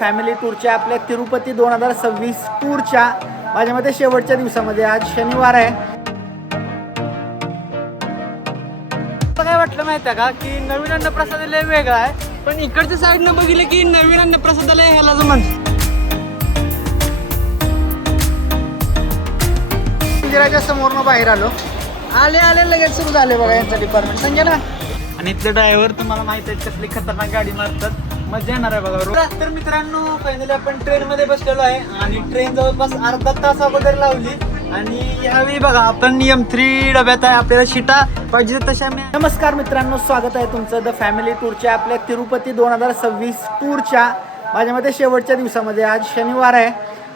Family टूरच्या आपल्या तिरुपती 2026 टूरच्या माझ्यामध्ये शेवटच्या दिवसामध्ये आज शनिवार आहे. काय वाटलं माहिती आहे का की नवीन अन्नप्रसादालय वेगळा आहे, पण इकडच्या साईडनं बघितलं की नवीन अन्नप्रसादालय ह्याला जमन मंदिराच्या समोरनं बाहेर आलो. आले लगेच सुरू झाले बघा यांचं डिपार्टमेंट संजय ना. आणि इथले ड्रायव्हर तुम्हाला माहित आहे कसली खतरनाक गाडी मारतात, मजा येणार आहे बघा. तर मित्रांनो फायनली आपण ट्रेन मध्ये बसलेलो आहे आणि ट्रेन जवळपास अर्धा तास अगोदर लावली आणि यावेळी बघा आपण M3 डब्यात आहे. आपल्याला शिटा पाहिजे तशा मी. नमस्कार मित्रांनो, स्वागत आहे तुमचं द फॅमिली टूरच्या आपल्या तिरुपती 2026 टूरच्या माझ्यामध्ये शेवटच्या दिवसामध्ये. आज शनिवार आहे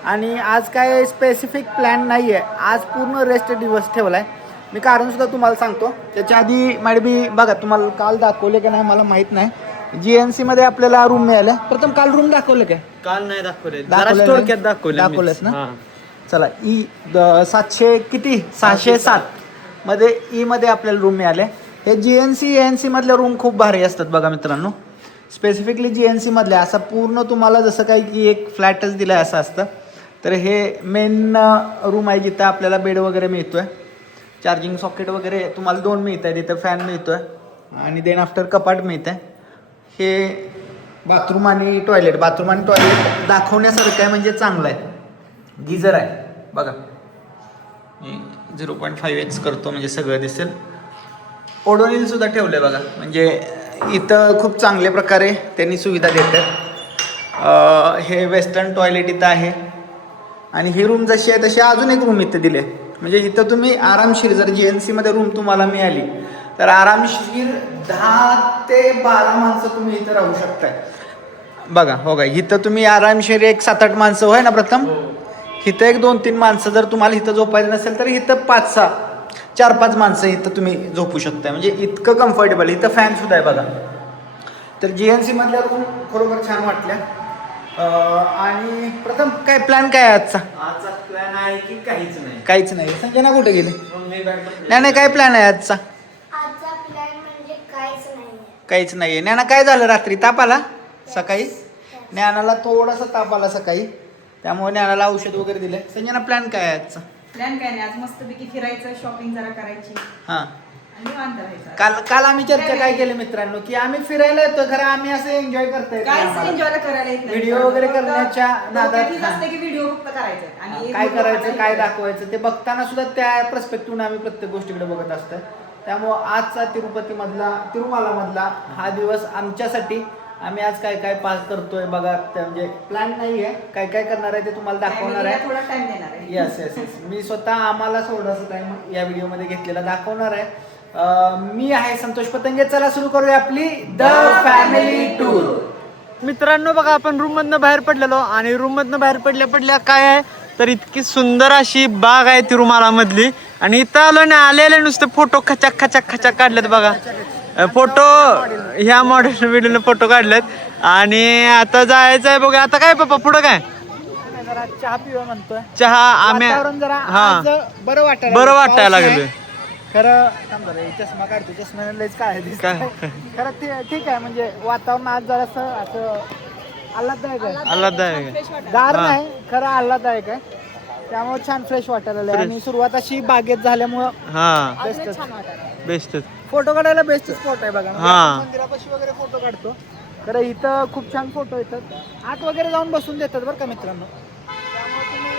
आणि आज काय स्पेसिफिक प्लॅन नाही आहे. आज पूर्ण रेस्ट दिवस ठेवला आहे. मी कारणसुद्धा तुम्हाला सांगतो. त्याच्या आधी बी बघा तुम्हाला काल दाखवले का नाही मला माहीत नाही. GNC मध्ये आपल्याला रूम मिळाल्या. प्रथम काल रूम दाखवले काय? काल नाही दाखवले, दाखवलेच ना. चला ई 700 किती 607 मध्ये ई मध्ये आपल्याला रूम मिळाले. हे GNC ANC मधल्या रूम खूप भारी असतात बघा मित्रांनो. स्पेसिफिकली GNC मधल्या असं पूर्ण तुम्हाला जसं काही की एक फ्लॅटच दिलाय असं असतं. तर हे मेन रूम आहे जिथं आपल्याला बेड वगैरे मिळतोय, चार्जिंग सॉकेट वगैरे तुम्हाला 2 मिळत आहे. तिथं फॅन मिळतोय आणि देन आफ्टर कपाट मिळत आहे. हे बाथरूम आणि टॉयलेट दाखवण्यासारखं आहे, म्हणजे चांगलं आहे. गिझर आहे बघा. मी 0.5x करतो म्हणजे सगळं दिसेल. ओडोनिल सुद्धा ठेवलं आहे बघा, म्हणजे इथं खूप चांगल्या प्रकारे त्यांनी सुविधा देतात. हे वेस्टर्न टॉयलेट इथं आहे आणि ही रूम जशी आहे तशी अजून एक रूम इथं दिले. म्हणजे इथं तुम्ही आरामशीर जर GNC मध्ये रूम तुम्हाला मिळाली तर आरामशीर 10 ते 12 माणसं तुम्ही इथं राहू शकताय बघा. हो का, इथं तुम्ही आरामशीर एक 7-8 माणसं होय ना प्रथम. इथं एक 2-3 माणसं जर तुम्हाला इथं झोपायचं नसेल तर इथं 5-6 4-5 माणसं इथं तुम्ही झोपू शकताय. म्हणजे इतकं कम्फर्टेबल. इथं फॅन सुद्धा आहे बघा. तर GNC मधल्या रूम खरोखर छान वाटल्या. आणि प्रथम काय प्लॅन काय आहे आजचा? प्लॅन आहे की काहीच नाही. संजय ना कुठे गेले? नाही काय प्लॅन आहे आजचा? म्हणजे काहीच नाहीये. ज्ञाना काय झालं रात्री? ताप आला सकाळी? ज्ञानाला थोडासा ताप आला सकाळी, त्यामुळे ज्ञानाला औषध वगैरे दिलंय. संजना प्लॅन काय आहे आजचा? प्लॅन काय नाही, आज मस्तपैकी फिरायचं, शॉपिंग जरा करायची हां. आणि निवांत राहायचं. काल आम्ही चर्चा काय केली मित्रांनो, की आम्ही फिरायला येतो खरं आम्ही असं एन्जॉय करताय, काय एन्जॉय करायला येत नाही. व्हिडिओ वगैरे करण्याच्या नादात असते की व्हिडिओ फक्त करायचं आणि काय करायचं काय दाखवायचं ते बघताना सुद्धा त्या पर्स्पेक्टिव्हने आम्ही प्रत्येक गोष्टीकडे बघत असतोय. त्यामुळं आजचा तिरुमाला मधला हा दिवस आमच्यासाठी आम्ही आज काय काय पास करतोय बघा. म्हणजे प्लॅन नाही आहे, काय काय करणार आहे ते तुम्हाला दाखवणार आहे. थोडा टाइम देणार आहे. येस मी स्वतः आम्हाला थोडासा टाइम या व्हिडिओमध्ये घेतलेला दाखवणार आहे. मी आहे संतोष पतंगे. चला सुरू करूया आपली द फॅमिली टूर. मित्रांनो बघा आपण रूम मधनं बाहेर पडलेलो आणि रूम मधनं बाहेर पडल्या काय आहे तर इतकी सुंदर अशी बाग आहे तिरुमाला मधली. आणि इथं आलो ना, आलेले नुसते फोटो खचाक काढलेत बघा. फोटो ह्या मॉडेल व्हिडिओने फोटो काढलेत आणि आता जायचं आहे बघा. आता काय पप्पा पुढं काय? जरा चहा पिऊया म्हणतोय. चहा आम्ही जरा हा बरं वाटायला लागलं खरं. चष्मा काढतो, चष्म्याने लयच काय खरं ठीक आहे. म्हणजे वातावरण आज जरासं असं आल्हाददायक गार नाही खरं आल्हाददायक आहे. त्यामुळे छान फ्रेश वाटायला लागलं. आणि सुरुवात अशी बागेत झाल्यामुळं बेस्ट फोटो काढायला बेस्ट स्पॉट आहे बघा. हा. मंदिरापाशी वगैरे फोटो काढतो खरं. इथं खूप छान फोटो येतात. आत वगैरे जाऊन बसून देतात बरं का मित्रांनो. त्यामुळे तुम्ही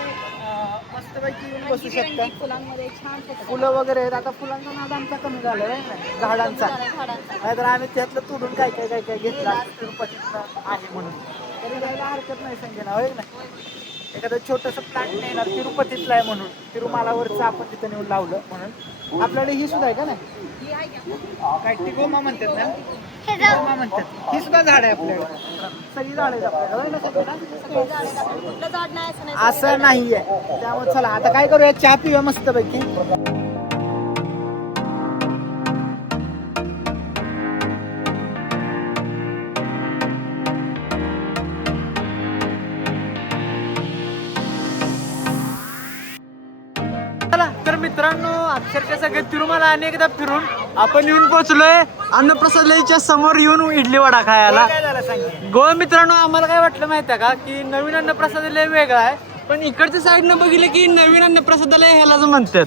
मस्तपैकी येऊन बसू शकता. फुलांमध्ये छान फुलं वगैरे आहेत. आता फुलांचा नाद आमचा कमी झाला आहे झाडांचा. नाहीतर आम्ही त्यातलं तोडून काय घेतला तिरुपतीतलं आहे म्हणून तरी जायला हरकत नाही संजना, होय ना. एखादं छोटंसं प्लांट नेणार तिरुपतीतलं आहे म्हणून, तिरुमालावरचं आपण तिथं नेऊन लावलं म्हणून. आपल्याकडे ही सुद्धा आहे का नाही? काय टिगोमा म्हणतात ना, टिगोमा म्हणतात. ही सुद्धा झाड आहे आपल्याकडे. सगळी झाड आहेत आपल्याकडे असं नाही आहे. त्यामुळे चला आता काय करूया, चहा पिऊया मस्तपैकी. तर मित्रांनो अक्षरशः सगळे तिरुमाला अनेकदा फिरून आपण येऊन पोहोचलोय अन्नप्रसादालयाच्या समोर येऊन इडली वडा खायला. मला सांग. गोवा मित्रांनो, आम्हाला काय वाटलं माहिती आहे का की नवीन अन्नप्रसादालय वेगळा आहे, पण इकडच्या साईडनं बघितलं की नवीन अन्नप्रसादालय ह्यालाच म्हणतात.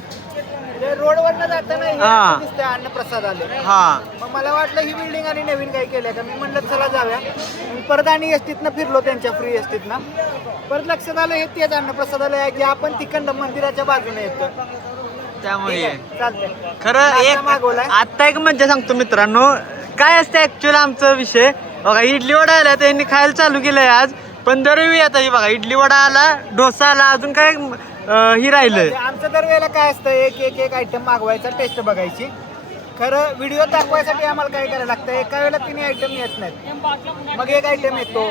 रोडवरनं जाताना हे हा. असं दिसतंय अन्नप्रसाद आले. हा मग मला वाटलं ही बिल्डिंग आणि नवीन काही केलंय का, मी म्हणलं चला जाऊया. मग परत आणि एसटीतनं फिरलो त्यांच्या फ्री एसटीतनं. परत लक्षात आलं हे तेच अन्नप्रसादालय आहे की आपण तिकडं मंदिराच्या बाजूने येतो. त्यामुळे चालतंय. खरं नाश्ता एक मागवलाय. आता एक मज्जा सांगतो मित्रांनो, काय असतं ऍक्च्युअली आमचा विषय बघा. इडली वडा आला त्यांनी खायला चालू केलंय आज, पण दरवेळी आता ही बघा इडली वडा आला, डोसा आला, अजून काय ही राहिलंय. आमचं दरवेळेला काय असतं एक आयटम मागवायचा, टेस्ट बघायची. खरं व्हिडिओ दाखवायसाठी आम्हाला काय करायला लागतं, एका वेळेला 3 आयटम येत नाहीत. मग एक आयटम येतो,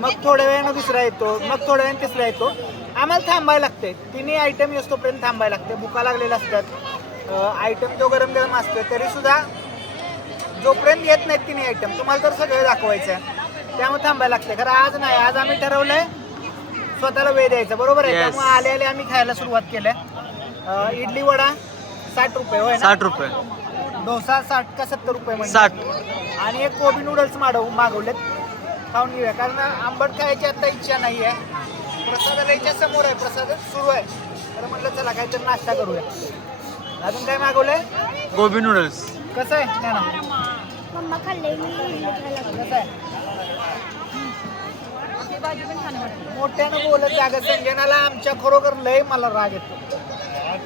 मग थोड्या वेळानं दुसरा येतो, मग थोड्या वेळानं तिसरा येतो. आम्हाला थांबायला लागते, 3 आयटम येतोपर्यंत थांबायला लागते. भुका लागलेल्या असतात, आयटम तो गरम गरम असतो, तरी सुद्धा जोपर्यंत येत नाहीत 3 आयटम तुम्हाला तर सगळं दाखवायचं आहे, त्यामुळे थांबायला लागते. खरं आज नाही, आज आम्ही ठरवलंय स्वतःला वेळ द्यायचा, बरोबर आहे. Yes. त्यामुळे आले आम्ही खायला सुरुवात केल्या. इडली वडा 60 रुपये होय ना? 60 रुपये, डोसा 60 का 70 रुपये म्हणजे. 60. आणि एक कोबी नूडल्स मागवलेत, खाऊन घेऊया. कारण आंबट खायची आता इच्छा नाही आहे. प्रसादालयाच्या समोर आहे, प्रसाद सुरू आहे, तर म्हटलं चला काहीतरी नाश्ता करूया. अजून काय मागवलंय? गोबी नूडल्स. कसं आहे ना? मम्मा खाल्ले मी कसं आहे? भाजी पण छान वाटते. मोठ्यानं बोलत जागा. संजनाला आमच्या खरोखर लय मला राग येतो.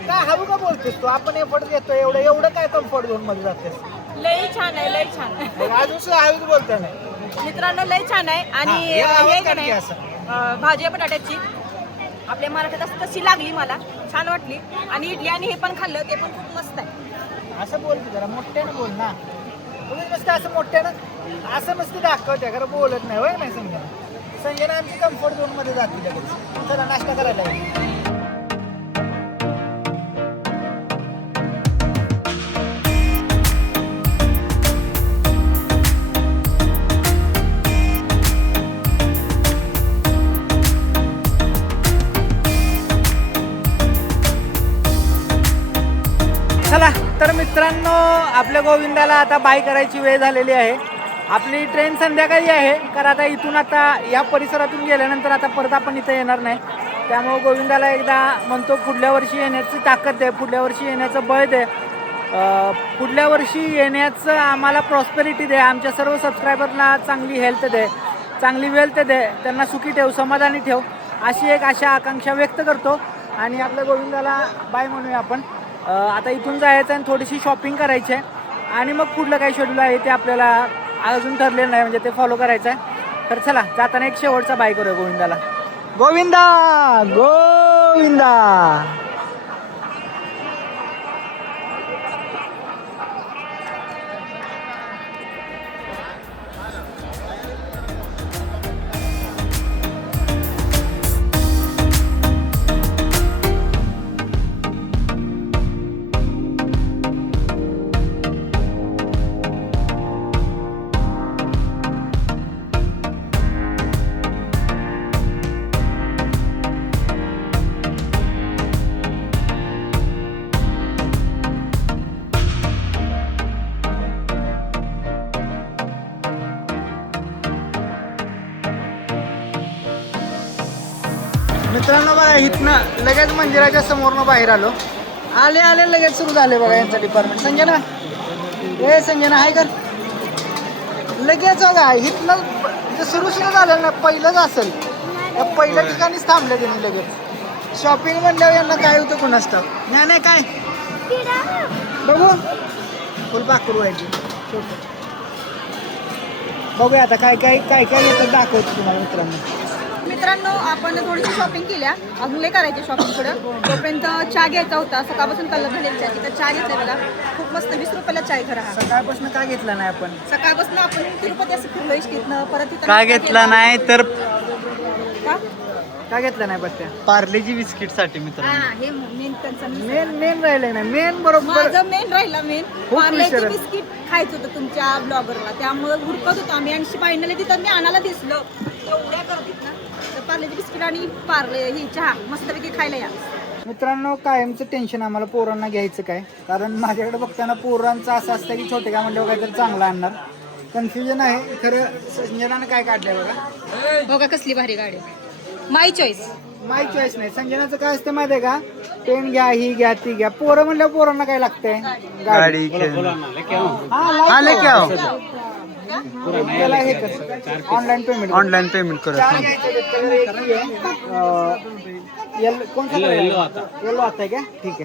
काय हळू का बोलतेस तू? आपण एफर्ट घेतो, एवढं काय कम्फर्ट झोन मध्ये जातेस? लई छान आहे, लई छान आहे. अजून सुद्धा हळूच बोलतो नाही. मित्रांनो लई छान आहे. आणि हा, हे आवाज हे का काढ की नाही, असं. भाजी आहे बटाट्याची, आपल्या महाराष्ट्रात असं तशी लागली मला, छान वाटली. आणि इडली आणि हे पण खाल्लं, ते पण खूप मस्त आहे. असं बोल की जरा, मोठ्यानं बोल ना. तुम्ही नुसतं असं मोठ्यानं असं नुसतं दाखवते, खरं बोलत नाही होय. नाही संजना आमची कम्फर्ट झोन मध्ये जाते लगेच. चला नाश्ता करायला लागेल. चला तर मित्रांनो, आपल्या गोविंदाला आता बाय करायची वेळ झालेली आहे. आपली ट्रेन संध्याकाळी आहे, कारण आता इथून आता या परिसरातून गेल्यानंतर आता परत आपण इथं येणार नाही. त्यामुळं गोविंदाला एकदा म्हणतो पुढल्या वर्षी येण्याची ताकद दे, पुढल्या वर्षी येण्याचं बळ दे, पुढल्या वर्षी येण्याचं आम्हाला प्रॉस्पेरिटी दे, आमच्या सर्व सबस्क्रायबरला चांगली हेल्थ दे, चांगली वेल्थ दे, त्यांना सुखी ठेव, समाधानी ठेव, अशी एक आशा आकांक्षा व्यक्त करतो. आणि आपल्या गोविंदाला बाय म्हणूया आपण. आता इथून जायचं आणि थोडीशी शॉपिंग करायची आहे, आणि मग पुढलं काही शेड्यूल आहे ते आपल्याला अजून ठरलेलं नाही, म्हणजे ते फॉलो करायचं आहे. तर चला जाताना एक शेवटचा बाय करूया गोविंदाला. गोविंदा गोविंदा. मित्रांनो बघा, इथनं लगेच मंदिराच्या समोरनं बाहेर आलो. आले लगेच सुरू झाले बघा यांचं डिपार्टमेंट. संजना, ए संजना हाय कर. लगेच बघा इथनं सुरू झालं ना, पहिलंच असेल, या पहिल्या ठिकाणीच थांबलं त्यांनी लगेच. शॉपिंग म्हणल्यावर यांना काय होतं कोणास ठाऊक. नाही काय बघू, फुल पाखरू व्हायची. बघूया आता काय काय काय काय येतं, दाखवतो तुम्हाला मित्रांनो, आपण थोडीशी शॉपिंग केल्या, अजून लय करायची शॉपिंग पुढं. तोपर्यंत चहा घ्यायचा होता, सकाळपासून कलर झालेली चहा, तिथं चहा घेतलाय बघा, खूप मस्त 20 रुपयाला चाय खरा. सकाळपासून काय घेतला नाही आपण? सकाळपासून आपण तिरुपती असं फिरलो इष्टीतनं, परत तिथं काय घेतला नाही तर का? काय घेतलं नाही बट्ट्या? पार्लेजी बिस्किट साठी हा, मित्रांनो. हे मेन त्यांचा मेन राहिलंय ना, मेन बरोबर. माझं मेन राहिला, मेन खूप पार्लेचं विचार. बिस्किट खायचं होतं तुमच्या ब्लॉगरला, त्यामुळे हुडकत होतो आम्ही. आणि फायनली तिथं मी आणायला दिसलो, एवढ्या गर्दीत ना, तर पार्लेची बिस्किट आणि पार्ले ही चहा मस्तपैकी खायला या. मित्रांनो, कायमचं टेन्शन आम्हाला पोरांना घ्यायचं काय, कारण माझ्याकडे बघताना पोरांचं असं असतं की छोटे काय म्हणल्यावर काहीतरी चांगलं आणणार. कन्फ्युजन आहे खरं. संजनानं काय काढलंय बघा. बघा कसली भारी गाडी माय चॉईस. माय चॉईस नाही. संजनाचं काय असतं माहिती आहे का, पेन घ्या, ही घ्या, ती घ्या. पोरं म्हणल्यावर पोरांना काय लागतंय, गाडी आले की त्याला हे कर, ऑनलाईन पेमेंट. ऑनलाईन पेमेंट करत कोणता येलो आता का? ठीक आहे,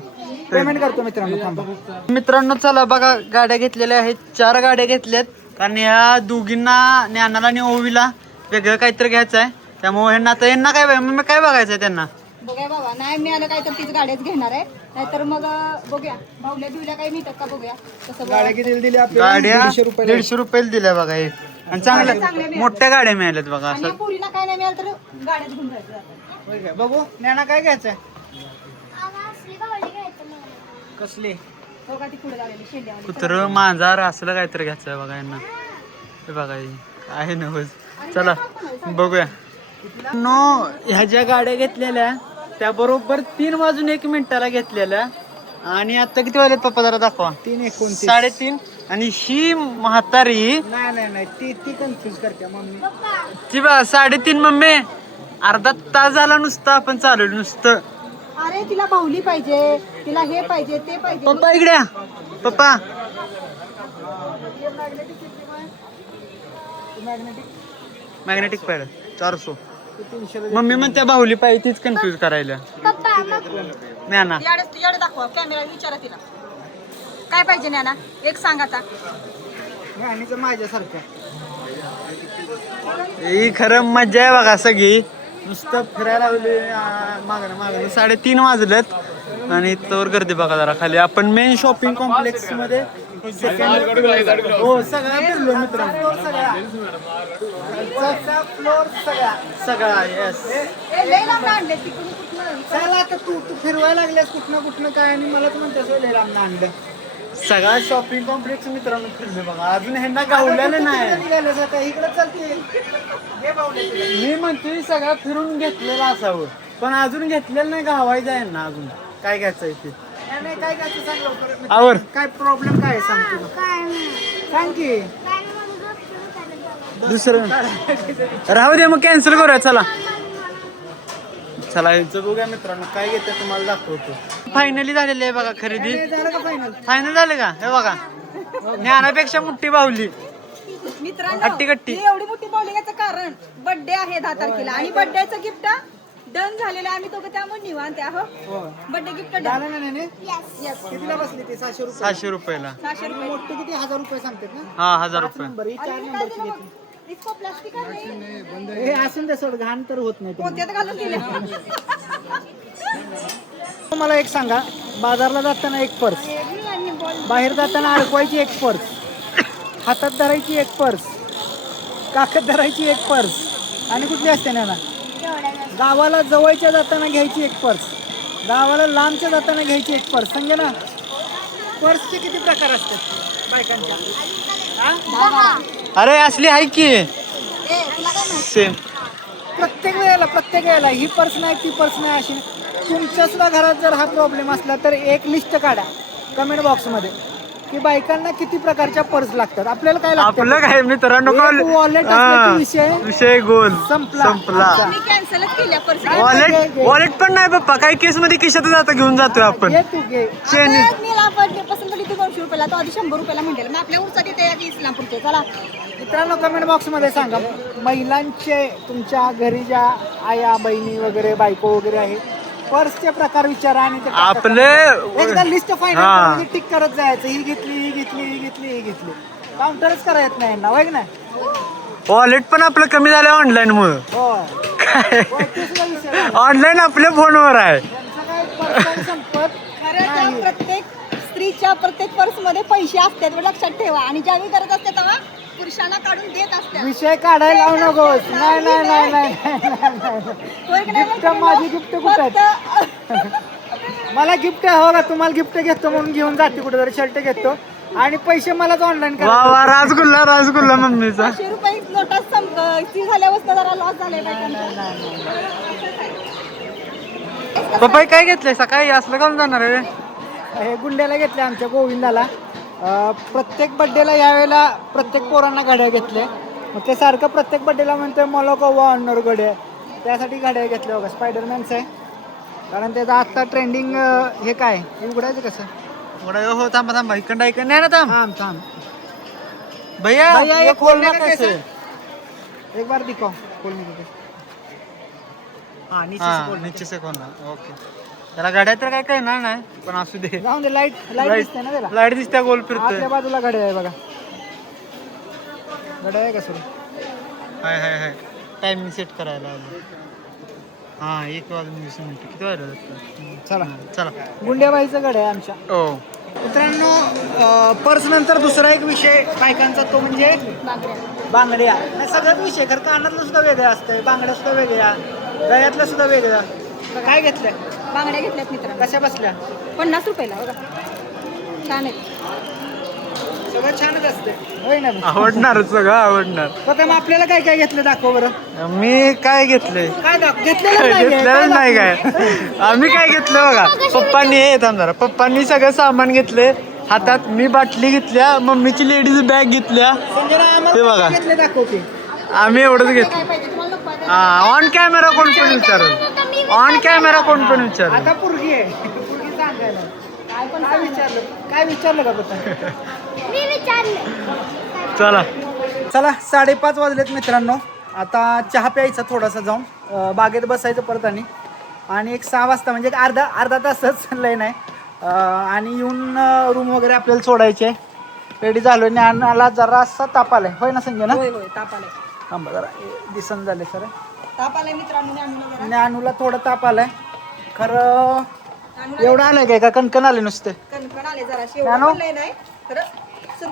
पेमेंट करतो मित्रांनो. थांबा मित्रांनो, चला बघा गाड्या घेतलेल्या आहेत. 4 गाड्या घेतल्यात कारण ह्या दोघींना, ज्ञानाला आणि ओवीला वेगळं काहीतरी घ्यायचं आहे. त्यामुळे यांना काय मग काय बघायचंय त्यांना. बघूया बाबा, नाही मिळालं काय तर तीच गाड्याच घेणार आहे. नाहीतर मग बघूया भावल्या बिवल्या काही मिळतात का बघूया. कसं गाड्या किती दिली आपल्याला? गाड्या 150 ₹150 दिल्या बघा हे. आणि चांगल्या मोठ्या गाड्या मिळाल्यात बघा. आणि असं पुरीला काय नाही मिळालं तर गाड्यात घेऊन जायचं जातं. होय काय? बघू ज्ञाना काय घ्यायचंय. असली बाहुली घ्यायचं मला. कसली? बघा ती पुढे झालेली शेंड्यावाली. कुत्र मांजार असलं काहीतरी घ्यायचंय बघा यांना. हे बघा हे आहे नवस. चला बघूया. नो, ह्या ज्या गाड्या घेतलेल्या त्या बरोबर 3 वाजून 1 मिनिटाला घेतलेल्या. आणि आता किती वाजले पप्पा जरा दाखवा. 3:29. 3:30. आणि ही म्हातारी नाही ती कन्फ्युज करते मम्मी. ती बा 3:30 मम्मी. अर्धा तास झाला नुसतं आपण चालू नुसतं. अरे तिला बाहुली पाहिजे, तिला हे पाहिजे, ते पाहिजे. पप्पा इकडे या. पप्पा मॅग्नेटिक पाहिलं 400. मम्मी म्हणते बाहुली पाहिजे, तीच कन्फ्युज करायला. पप्पा मग ज्ञाना याडे दाखवा कॅमेरा, विचारा तिला काय पाहिजे नाना, एक सांग आता. आणि माझ्यासारखं ही खरं मजा आहे बघा. सगळी नुसतं फिरायला लागली मागणं 3:30 वाजलेत. आणि तोवर गर्दी बघा जरा खाली. आपण मेन शॉपिंग कॉम्प्लेक्स मध्ये हो सगळा फिरलो मित्रांनो. सगळा येस. लय लांब आणले तिकडून कुठनं. चला आता तू फिरवायला लागल्यास कुठनं काय, आणि मलाच म्हणतेस लय लांब आणलं. सगळा शॉपिंग कॉम्प्लेक्स मित्रांनो फिरलो बघा. अजून ह्यांना गावलेलं नाही. निघाल्यास आता इकडे चालते. मी म्हणतोय सगळं फिरून घेतलेलं असावं, पण अजून घेतलेलं नाही. गावायचं आहे ना अजून. काय घ्यायचं ते नाही काय घ्यायचं सांग लवकर. आवर. काय प्रॉब्लेम काय आहे सांग तुला. काय नाही. सांग की. काय नाही मला डॉक्टर दुसरं राहू दे मग, कॅन्सल करूया. चला चला यांचं बघूया मित्रांनो काय घेते तुम्हाला दाखवतो. फायनली झालेली आहे बघा खरेदी. झालं का फायनल? फायनल झाले का हे बघा. ज्ञानापेक्षा मोठी बाहुली. मित्रांनो हट्टी-कट्टी. ही एवढी मोठी बाहुली घ्यायचं कारण बर्थडे आहे 10 तारखेला आणि बर्थडेचं गिफ्ट डन झालेलं आहे. आम्ही दोघं त्यामुळे निवांत आहो. Birthday gift done. झालं ना नाही? येस कितीला बसली ती? 700 रुपये. 700 रुपयाला. 600 रुपये. मोठी किती? 1000 रुपये सांगतात ना. हा 1000 रुपये. नंबर ही 4 आणि काय नंबरची दिलं घेतली. मग? इसको प्लास्टिक आहे हे असून दे सोड, घाण तर होत नाही तुम्हाला. कोणत्यात घालून दिलं. मला एक सांगा, बाजारला जाताना एक पर्स, बाहेर जाताना अडकवायची एक पर्स, हातात धरायची एक पर्स, काकत धरायची एक पर्स, आणि कुठली असते ना गावाला जवळच्या जाताना घ्यायची एक पर्स, गावाला लांबच्या जाताना घ्यायची एक पर्स. समजे ना. पर्सचे किती प्रकार असतात बायकांच्या? अरे असली आहे की सेम. प्रत्येक वेळेला ही पर्स नाही, ती पर्स नाही, अशी नाही. तुमच्या सुद्धा घरात जर हा प्रॉब्लेम असला तर एक लिस्ट काढा कमेंट बॉक्स मध्ये की बायकांना किती प्रकारच्या पर्स लागतात. आपल्याला काय लागतं? आपलं काय मित्रांनो, वॉलेट विषय गोल संपला. मी कॅन्सलच केल्या पर्स. वॉलेट पण नाही पप्पा. काही केस मध्ये खिशात जाता घेऊन जातोय आपण. घे तू घे. नीला बर्थडे पसंत झाली ती 200 रुपयाला, तो आधी 100 रुपयाला म्हणलेला. मग आपल्या उरचा देते इस्लामपूरचे. चला मित्रांनो कमेंट बॉक्स मध्ये सांगा महिलांचे, तुमच्या घरी ज्या आया बहिणी वगैरे बायको वगैरे आहे, पर्सचे प्रकार विचारा. आणि ते आपले एकदा लिस्ट फायनल टिक करत जायचं. ही घेतली, ही घेतली, ही घेतली, ही घेतली. काउंटरच करा येत नाही ना, होय ना. वॉलेट पण आपलं कमी झालं ऑनलाईन मुळे. हो ते सुद्धा विषय आहे. ऑनलाईन आपल्या फोनवर आहे. त्यांचं काय पर्स संपत खरं त्या प्रत्येक स्त्रीच्या प्रत्येक पर्स मध्ये पैसे असतात हे लक्षात ठेवा. आणि ज्यावेळी गरज असते तेव्हा पुरुषांना काढून देत असतात. विषय काढायला लावू नकोस. नाही नाही नाही नाही होय की नाही गिफ्ट माझी गिफ्ट कुठे आहेत? मला गिफ्ट हो का? तुम्हाला गिफ्ट घेतो म्हणून घेऊन जाते कुठे तरी, शर्ट घेतो आणि पैसे मलाच ऑनलाईन वा वा, राजगुल्ला मम्मीचा. 500 रुपये नोटाच ती झाल्यापासून जरा लॉस झालाय बायकांना. पप्पा काय घेतलंय सकाळी? असलं घालून जाणार आहे? हे गुंड्याला घेतले आमच्या गोविंदाला. प्रत्येक बड्डेला यावेळेला प्रत्येक पोरांना घड्या घेतले. मग ते सारखं प्रत्येक बड्डेला म्हणतोय मला कवा आणणार घड्या, त्यासाठी घड्या घेतल्या बघा. स्पायडरमॅनचं आहे कारण त्याचं आत्ता ट्रेंडिंग हे काय उघडायचं कसं. हो थांबा इकडं नाही ना थांब थांब भैया भैया, ये ये खोलना खोलना कैसे? एक बार दिखाओ खोलने के. नीचे से खोल. नीचे से खोलना. ओके. त्याला गाड्या तर काय कळणार नाही पण असू दे. जाऊन दे. लाईट दिसते ना त्याला. लाईट दिसत्या गोल फिरतोय. आपल्या बाजूला घड्याळ आहे बघा. घड्याळ आहे का सुरू? हाय टायमिंग सेट करायला हा 1:20 किती वाजले? चला गुंड्याबाईचं घड्याळ आहे आमच्या. हो मित्रांनो, पर्स नंतर दुसरा एक विषय बायकांचा तो म्हणजे बांगड्या. नाही सगळ्यात विषय खरं कानातलं सुद्धा वेगळं असतंय, बांगड्या सुद्धा वेगळ्या, गळ्यातलं सुद्धा वेगळं. काय घेतलंय? बांगड्या घेतल्यात मित्रांनो कशा बसल्या? 50 रुपयाला बघा. छान आहेत. सगळं छानच असते होय ना. आवडणार सगळं आवडणार. प्रथम आपल्याला काय काय घेतलं दाखव बरं. मी काय घेतलंय? काय घेतलेलं नाही काय आम्ही काय घेतलं बघा. पप्पांनी हे थांब जरा. पप्पांनी सगळं सामान घेतले हातात. मी बाटली घेतल्या, मम्मीची लेडीज बॅग घेतल्या. ते बघा घेतले दाखव की. आम्ही एवढंच घेतलं. ऑन कॅमेरा कोण पण विचारल. ऑन कॅमेरा कोण पण विचारल. आता पुरगी आहे. पुरगी सांगायला काय विचारलं का बघा. मी विचारलं. चला चला 5:30 वाजलेत मित्रांनो. आता चहा प्यायचा थोडासा जाऊन बागेत बसायचं परत आणि एक 6 वाजता म्हणजे एक अर्धा तासच लाईन आहे. आणि येऊन रूम वगैरे आपल्याला सोडायचे. रेडी झालो. ज्ञानाला जरासा ताप आलाय होय ना संजय ना? होय ताप आलाय. थांबा जरा दिसन झाले सर. ताप आलाय मित्रांनो. ज्ञानूला थोडं ताप आलाय खरं. एवढं आलंय काय का कणकण आले नुसते? कणकण आले जरा. ज्ञानू? नाही खरं.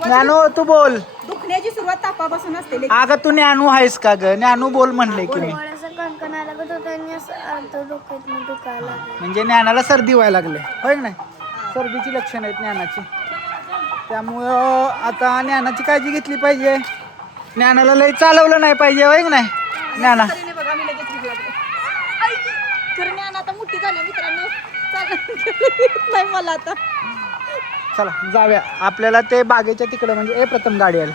ज्ञानू तू बोल. दुखण्याची सुरुवात तापापासून असते. अगं तू ज्ञानू आहेस का ग? ज्ञानू बोल म्हणले की मी. थोडंसं कणकण आलं का तो असं अर्ध डोक्यात दुखायला लागलं. म्हणजे ज्ञानाला सर्दी व्हायला लागले होय नाही? सर्दीची लक्षणं आहेत ज्ञानाची. त्यामुळं आता ज्ञानाची काळजी घेतली पाहिजे. ज्ञानाला लई चालवलं नाही पाहिजे होय की नाही ज्ञाना? बघा मी लगेच भूक लागली. खरं ज्ञान आता मोठी झाली मित्रांनो. नाही मला आता. चला जाऊया. आपल्याला ते बागेच्या तिकडे म्हणजे प्रथम गाडी आली.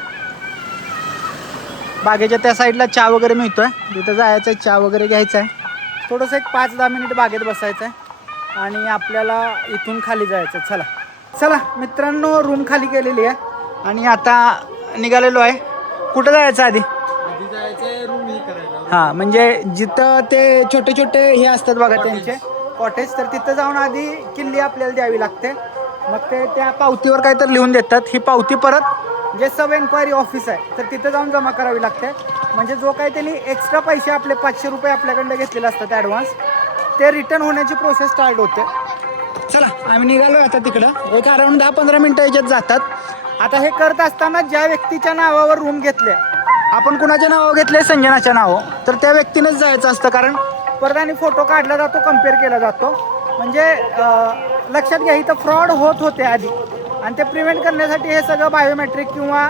बागेच्या त्या साईडला चहा वगैरे मिळतोय. तिथं जायचं आहे, चहा वगैरे घ्यायचा आहे. थोडंसं एक 5-10 मिनिट बागेत बसायचं आहे आणि आपल्याला इथून खाली जायचं आहे. चला मित्रांनो, रूम खाली केलेली आहे आणि आता निघालेलो आहे. कुठं जायचं आधी? रूम ही करायला. हां म्हणजे जिथं ते छोटे छोटे हे असतात बघा त्यांचे कॉटेज, तर तिथं जाऊन आधी किल्ली आपल्याला द्यावी लागते. मग ते त्या पावतीवर काहीतरी लिहून देतात. ही पावती परत जे सब एन्क्वायरी ऑफिस आहे तर तिथं जाऊन जमा करावी लागते. म्हणजे जो काही त्यांनी एक्स्ट्रा पैसे आपले 500 रुपये आपल्याकडनं घेतलेले असतात ॲडव्हान्स, ते रिटर्न होण्याची प्रोसेस स्टार्ट होते. चला आम्ही निघालो आता तिकडं. एक अराउंड 10-15 मिनटं याच्यात जातात. आता हे करत असताना ज्या व्यक्तीच्या नावावर रूम घेतले, आपण कुणाच्या नावावर घेतले? संजनाच्या नावावर, तर त्या व्यक्तीनेच जायचं असतं. कारण परत आणि फोटो काढला जातो, कम्पेअर केला जातो. म्हणजे लक्षात घ्या इथं फ्रॉड होते आधी आणि ते प्रिव्हेंट करण्यासाठी हे सगळं बायोमेट्रिक किंवा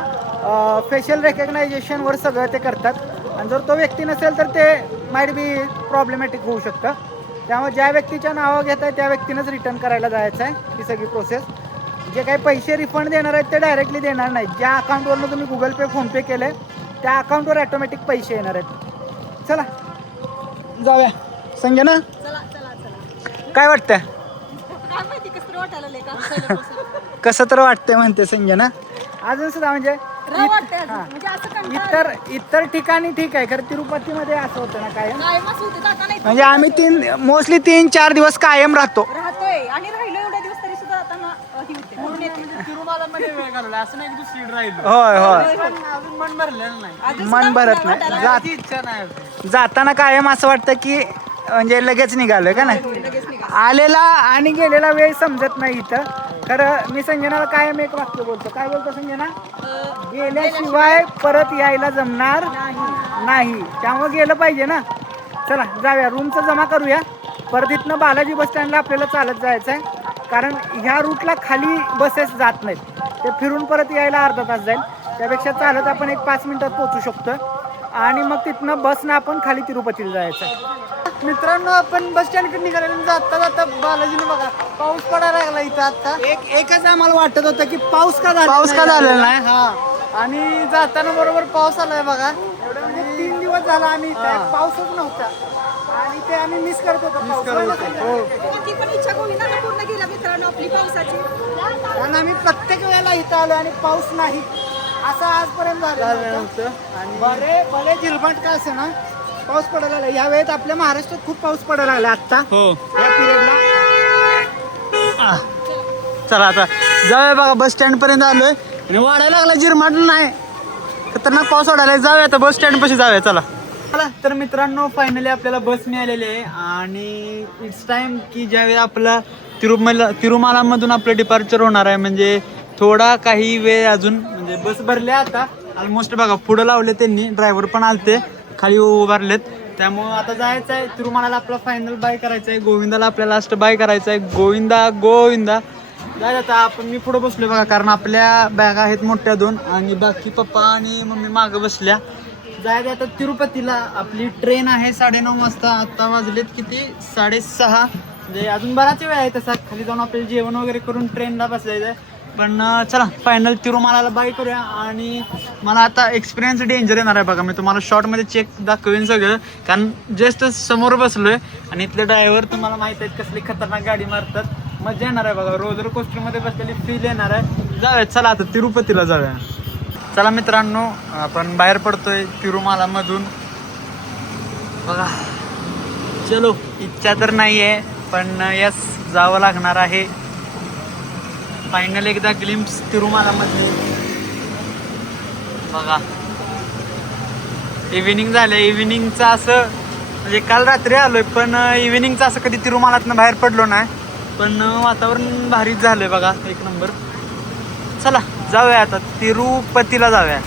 फेशियल रेकग्नायझेशनवर सगळं ते करतात. आणि जर तो व्यक्ती नसेल तर ते माइट बी प्रॉब्लेमॅटिक होऊ शकतं. त्यामुळे ज्या व्यक्तीच्या नावावर घेत आहे त्या व्यक्तीनंच रिटर्न करायला जायचं आहे. ही सगळी प्रोसेस. जे काही पैसे रिफंड देणार आहेत ते डायरेक्टली देणार नाहीत. ज्या अकाउंटवरनं तुम्ही गुगल पे, फोनपे केले त्या अकाउंटवर ऑटोमॅटिक पैसे येणार आहेत. चला जाऊया. संजना काय वाटतंय? काय माहिती कसं वाटायला लागलंय का? कसं तर वाटतंय म्हणते संजना. अजून सुद्धा म्हणजे वाटतंय अजून. म्हणजे असं कंटाळा इतर ठिकाणी ठीक आहे, खरं तिरुपतीमध्ये असं होतं ना कायम. कायम असं होतं. जाता नाही म्हणजे आम्ही मोस्टली 3-4 दिवस कायम राहतो. राहतोय आणि राहिलो एवढ्या दिवस तरी सुद्धा आता ही होते. म्हणून येते. तिरुमाला मध्ये वेळ घालवला असं नाही की दुसरीकडे राहिलो. होय होय अजून मन भरलेलं नाही. अजून मन सुद्धा भरत नाही. वाटायला जायची इच्छा नाही होती. जाताना कायम असं वाटतं की म्हणजे लगेच निघालोय का नाही. आलेला आणि गेलेला वेळ समजत नाही इथं. खरं मी संजनाला कायम एक वाक्य बोलतो. काय बोलतो संजना? गेल्याशिवाय परत यायला जमणार नाही. त्यामुळे गेलं पाहिजे ना. चला जाऊया, रूमचं जमा करूया. परत इथनं बालाजी बस स्टँडला आपल्याला चालत जायचं आहे. कारण ह्या रूटला खाली बसेस जात नाहीत. ते फिरून परत यायला अर्धा तास जाईल. त्यापेक्षा चालत आपण एक 5 मिनिटात पोहोचू शकतो आणि मग तिथनं बसनं आपण खाली तिरुपतीला जायचं आहे. मित्रांनो आपण बस स्टँड कडे निघालेलो जाता जाता बालाजीने बघा पाऊस पडायला लागला इथं आता. एकच आम्हाला वाटत होतं की पाऊस का झाला पाऊस का झालेला नाही हा आणि जाताना बरोबर पाऊस आलाय बघा. एवढं म्हणजे 3 दिवस झाला आम्ही इथे, पाऊसच नव्हता आणि ते आम्ही मिस करत होतो पाऊस. ती पण इच्छा गोविंदाला पूर्ण केला मित्रांनो आपली पावसाची. कारण आम्ही प्रत्येक वेळेला इथं आलो आणि पाऊस नाही असं आजपर्यंत झालं नव्हतं. आणि भले झिरमट का असे ना पाऊस पडायला लागला. या वेळेत आपल्या महाराष्ट्रात खूप पाऊस पडायला लागला आता हो. या पिरियडला. चला आता जाऊया बघा बस स्टँड पर्यंत आलोय आणि वाढायला लागला जिरमाट नाही खतरनाक पाऊस वाढायला. जाऊया आता बस स्टँड पाशी जाऊया चला. तर मित्रांनो फायनली आपल्याला बस मिळालेली आहे आणि इट्स टाइम की ज्यावेळी आपला तिरुमालामधून आपलं डिपार्चर होणार आहे. म्हणजे थोडा काही वेळ अजून म्हणजे बस भरल्या आता ऑलमोस्ट बघा पुढं लावले त्यांनी. ड्रायव्हर पण आलते खाली उभारलेत. त्यामुळं आता जायचं आहे तिरुमालाला. आपला फायनल बाय करायचं आहे. गोविंदाला आपल्या लास्ट बाय करायचं आहे. गोविंदा गोविंदा जायचं आता. आपण मी पुढं बसलोय बघा कारण आपल्या बॅगा आहेत मोठ्या 2 आणि बाकी पप्पा आणि मम्मी मागं बसल्या. जायचं आता तिरुपतीला. आपली ट्रेन आहे 9:30 वाजता. आता वाजलेत किती 6:30. म्हणजे अजून बराच वेळ आहे तसा. खाली जाऊन आपल्याला जेवण वगैरे करून ट्रेनला बसायचं आहे. पण चला फायनल तिरुमालाला बाय करूया. आणि मला आता एक्सपिरियन्स डेंजर येणार आहे बघा. मी तुम्हाला शॉर्टमध्ये चेक दाखवेन सगळं कारण जस्ट समोर बसलोय आणि इथले ड्रायव्हर तुम्हाला माहित आहेत कसली खतरनाक गाडी मारतात. मजा येणार आहे बघा. रोलर कोस्टरमध्ये बसलेली फील येणार आहे. जाऊया चला आता तिरुपतीला जाऊया. चला मित्रांनो आपण बाहेर पडतोय तिरुमालामधून बघा. चलो इच्छा तर नाही आहे पण यस जावं लागणार आहे. फायनल एकदा ग्लिम्स तिरुमालामध्ये बघा. इव्हिनिंग झालं. इव्हिनिंगचं असं म्हणजे काल रात्री आलोय पण इव्हिनिंगचं असं कधी तिरुमालातनं बाहेर पडलो नाही. पण वातावरण भारीच झालंय बघा. एक नंबर. चला जाऊया आता तिरुपतीला जाऊया.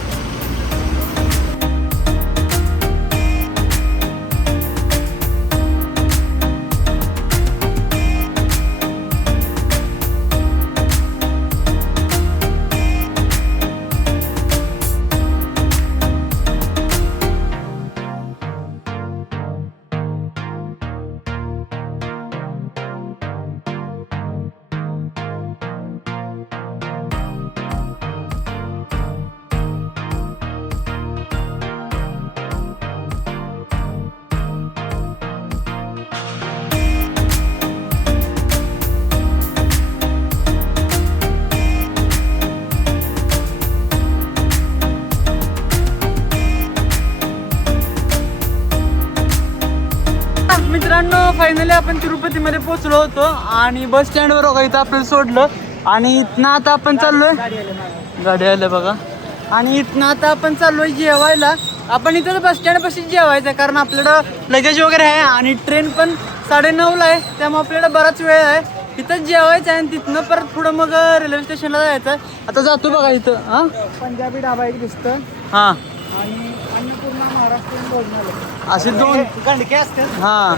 मित्रांनो फायनली आपण तिरुपतीमध्ये पोहोचलो होतो आणि बस स्टँडवर बघा इथं आपल्याला सोडलं आणि इथनं आता आपण चाललोय. गाडी आल्या बघा. आणि इथनं आता आपण चाललोय जेवायला. आपण इथं बस स्टँड पाशी जेवायचं आहे कारण आपल्याला लगेज वगैरे आहे आणि ट्रेन पण 9:30ला आहे. त्यामुळे आपल्याला बराच वेळ आहे. इथंच जेवायचं आहे आणि तिथनं परत पुढं मग रेल्वे स्टेशनला जायचं आहे. आता जातो बघा इथं. हां पंजाबी ढाबा एक दिसतं हां आणि अन्नपूर्णा महाराष्ट्रीयन भोजनालय असे 2 गंडके असतात. हां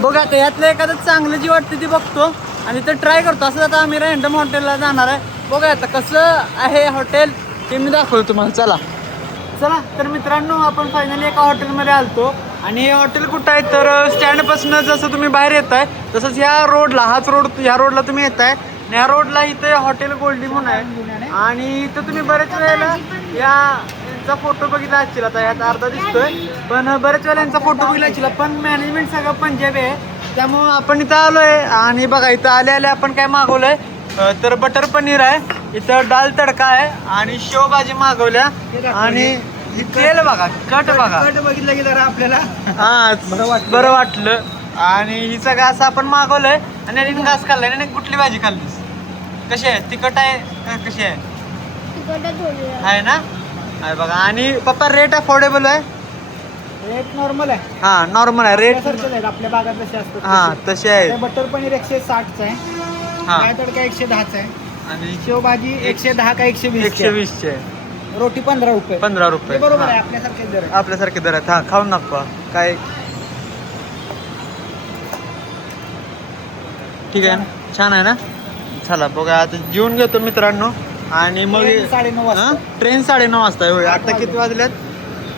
बघा आता यातलं एखादं चांगलं जी वाटते ती बघतो आणि ते ट्राय करतो. असं आता आम्ही रँडम हॉटेलला जाणार आहे. बघा आता कसं आहे हॉटेल ते मी दाखवतो तुम्हाला. चला चला तर मित्रांनो आपण फायनली एका हॉटेलमध्ये आलतो आणि हे हॉटेल कुठं आहे तर स्टँडपासून जसं तुम्ही बाहेर येत आहे तसंच ह्या रोडला ह्या रोडला तुम्ही येत आहे. ह्या रोडला इथे हॉटेल गोल्डी म्हणून आहे आणि इथं तुम्ही बरेच वेळेला यांचा फोटो बघितला असतील. आता यात अर्धा दिसतोय पण बरेच वेळेला यांचा फोटो बघितला असतील. पण मॅनेजमेंट सगळं पंजाबी आहे त्यामुळं आपण इथं आलोय. आणि बघा इथं आले आपण काय मागवलंय तर बटर पनीर आहे. इथं डाल तडका आहे आणि शेवभाजी मागवल्या आणि तेल बघा कट बघा. कट बघितलं की जरा आपल्याला हा बरं वाटलं. आणि ही सगळं असं आपण मागवलंय आणि याने घास खाल्लाय. आणि कुठली भाजी खाल्लीस? कशी आहे? तिखट आहे का कशी आहे? आहे ना? आहे बघा. आणि पप्पा रेट अफोर्डेबल आहे? रेट नॉर्मल आहे. हा नॉर्मल आहे रेट. आपल्या भागात जसे असतात हा तसे आहे. बटर पनीर 160चं आहे. हा डाळ तडका 110चं आहे आणि शेवभाजी 110 का 120 120चे आहे. रोटी 15 रुपये. 15 रुपये. बरोबर आहे हा. आपल्यासारखे दर आपल्यासारखे दर आहेत. हा खाऊन नको काय ठीक आहे ना? छान आहे ना? चला बघा आता जेवून घेतो मित्रांनो. आणि मग 9:30 वाजता. ट्रेन 9:30 वाजता. होय आता किती वाजल्यात?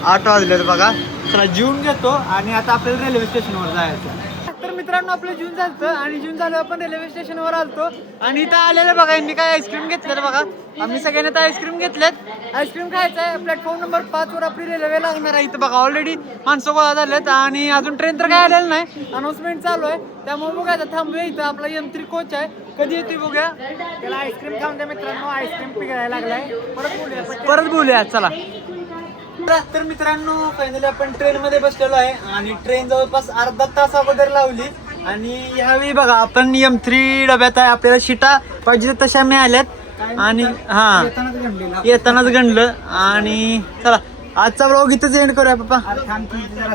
8 वाजल्यात बघा. चला जेवून घेतो आणि आता आपल्याला रेल्वे स्टेशनवर जायचं. तर मित्रांनो आपलं जेवून झालं आणि जेवून झालं आपण रेल्वे स्टेशनवर आलतो आणि इथं आलेलं बघा यांनी काय आईस्क्रीम घेतलेलं बघा. आम्ही सगळ्यांनी तर आईस्क्रीम घेतलेत. आईस्क्रीम खायचं आहे. प्लॅटफॉर्म नंबर 5 वर आपली रेल्वे लागणार आहे. इथं बघा ऑलरेडी माणसं गोळा झालेत आणि अजून ट्रेन तर काय आलेलं नाही. अनाऊन्समेंट चालू आहे त्यामुळे बघायचं थांबूया. इथं आपला M3 कोच आहे. कधी येते बघूया. त्याला आईस्क्रीम खाऊन द्या मित्रांनो. आईस्क्रीम पिघायला लागलाय. परत बोलूया चला. तर मित्रांनो फायनली आपण ट्रेन मध्ये बसलेलो आहे आणि ट्रेन जवळपास अर्धा तास अगोदर लावली आणि यावेळी बघा आपण M3 डब्यात आहे. आपल्याला शिटा पाहिजे तशा मिळाल्यात आणि हा येतानाच गणलं आणि चला आजचा ब्लॉग इथंच एंड करूया पप्पा. जरा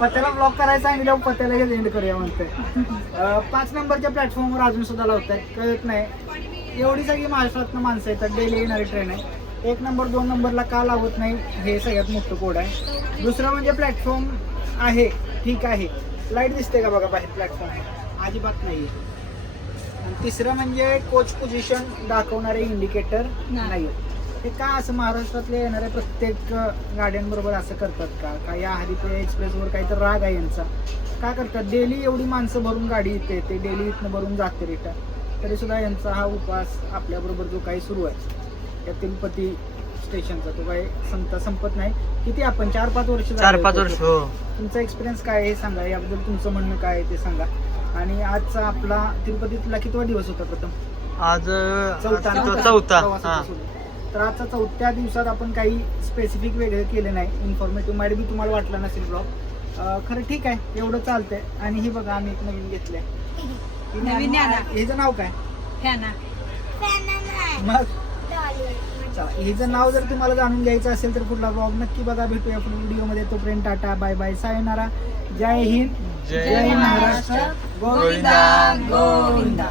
पत्याला ब्लॉक करायला सांगितलं पत्याला एंड करूया म्हणतोय. 5 नंबरच्या प्लॅटफॉर्मवर अजून सुद्धा लावतात कळत नाही. एवढी सगळी महाराष्ट्रातनं माणसं येतात. डेली येणारी ट्रेन आहे. 1 नंबर 2 नंबरला का लावत नाही हे सगळ्यात मोठं कोड आहे. दुसरं म्हणजे प्लॅटफॉर्म आहे ठीक आहे. लाईट दिसते का बघा बाहेर प्लॅटफॉर्म अजिबात नाही. आणि तिसरं म्हणजे कोच पोझिशन दाखवणारे इंडिकेटर नाही. हे का असं महाराष्ट्रातले येणाऱ्या प्रत्येक गाड्यांबरोबर असं करतात का या हरिप्रिया एक्सप्रेसवर काही तर राग आहे यांचा. का करतात. डेली एवढी माणसं भरून गाडी येते ते डेली इथनं भरून जाते रिटर्न तरी सुद्धा यांचा हा उपवास आपल्याबरोबर जो काही सुरू आहे त्या तिरुपती स्टेशनचा तो काही संपत नाही. किती आपण 4-5 वर्ष 4-5 वर्ष. हो. तुमचा एक्सपिरियन्स काय आहे हे सांगा. याबद्दल तुमचं म्हणणं काय आहे ते सांगा. आणि आजचा आपला तिरुपतीतला कितवा दिवस होता प्रथम. आज चौथा. हा. तर आजचा 4थ्या दिवसात आपण काही स्पेसिफिक वेगळं केलं नाही. इन्फॉर्मेटिव्ह माहिती बी तुम्हाला वाटलं नसेल ब्लॉग. खरं ठीक आहे एवढं चालतंय. आणि ही बघा आम्ही एक नवीन घेतलंय. हिचं नाव काय मग चला हिचं नाव जर तुम्हाला जाणून घ्यायचं असेल तर पुढला ब्लॉग नक्की बघा. भेटूया पुढील व्हिडिओमध्ये. तोपर्यंत टाटा बाय बाय सायनारा. जय हिंद जय महाराष्ट्र. गोविंदा गोविंदा.